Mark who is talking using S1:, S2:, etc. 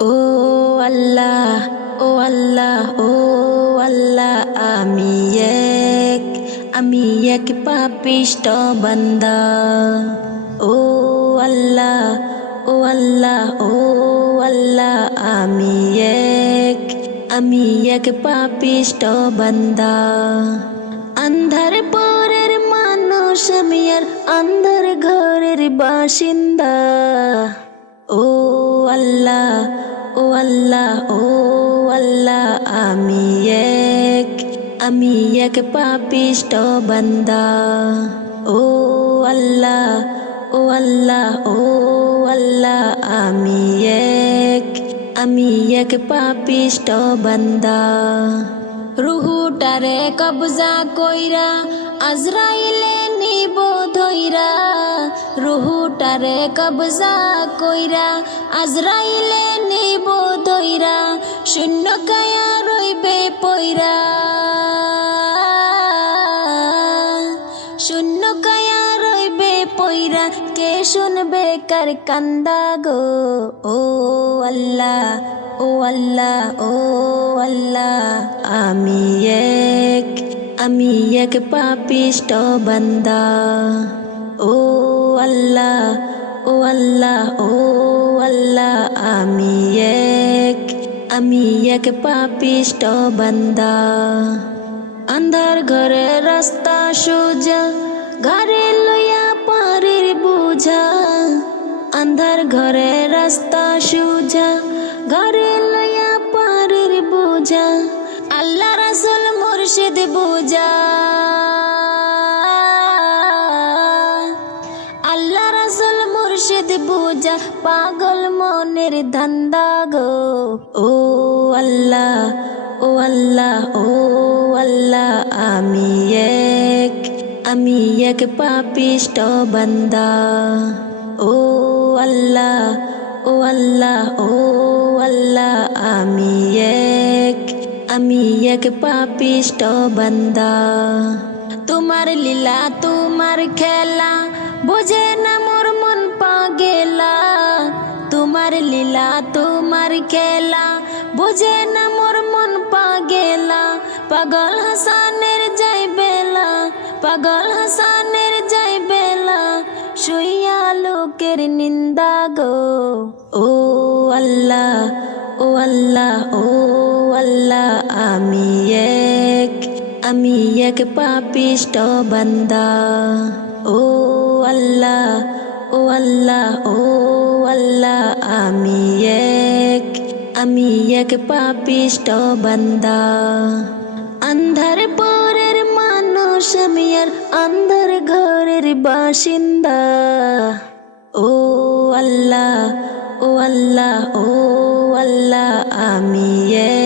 S1: ও আল্লাহ ও আল্লাহ ও আল্লাহ, আমি এক আমি এক পাপিষ্ট বান্দা। ও আল্লাহ ও আল্লাহ ও আল্লাহ, আমি এক আমি এক পাপিষ্ট বান্দা। আন্ধার পরের মানুষ, আমি আর আন্ধার ঘরের বাসিন্দা। ও আল্লাহ ও আল্লাহ ও আল্লাহ, আমি এক আমি এক পাপিষ্ট বান্দা। ও আল্লাহ ও আল্লাহ ও আল্লাহ, আমি এক আমি এক পাপিষ্ট বান্দা। রুহুটারে কবজা কইরা আজরাইলে নিব ধইরা রুহুটারে কবজা কইরা, আজরাইলে নিব ধইরা শূন্য কায়া রইবে পইরা। শূন্য কায়া রইবে পইরা, কে শুনবে কার কান্দা গো? ও আল্লাহ ও আল্লাহ ও আল্লাহ, আমি এক আমি এক পাপিষ্ট বান্দা। ও আল্লাহ ও আল্লাহ ও আল্লাহ, আমি এক আমি এক পাপিষ্ট বান্দা। আন্ধার ঘরে রাস্তা সোজা, ঘরে লইয়া পারের বুঝা। আন্ধার ঘরে মুর্শিদ বুঝা আল্লাহ রাসুল মুর্শিদ বুঝা পাগল মনের ধান্দা গো। ও আল্লাহ ও আল্লাহ ও আল্লাহ, আমি এক আমি এক পাপিষ্ট বান্দা। ও আল্লাহ ও আল্লাহ, ও আমি এক পাপিষ্ট বান্দা। তোমার লীলা, তোমার খেলা, বোঝে না মোর মন পাগেলা। তোমার লীলা, তোমার খেলা, বোঝে না মোর মন পাগেলা। পাগল হাসানের যাই বেলা, পাগল হাসানের যাই বেলা। শুইয়া লোকের নিন্দা গো। ও আল্লাহ ও আল্লাহ, ও আল্লাহ, আমি এক আমি এক পাপিষ্ট বান্দা। ও আল্লাহ ও আল্লাহ ও আল্লাহ, আমি এক আমি এক পাপিষ্ট বান্দা। আন্ধার পরের মানুষ, আমি আর আন্ধার ঘরের বাসিন্দা। ও আল্লাহ ও আল্লাহ ও আল্লাহ, আমি এক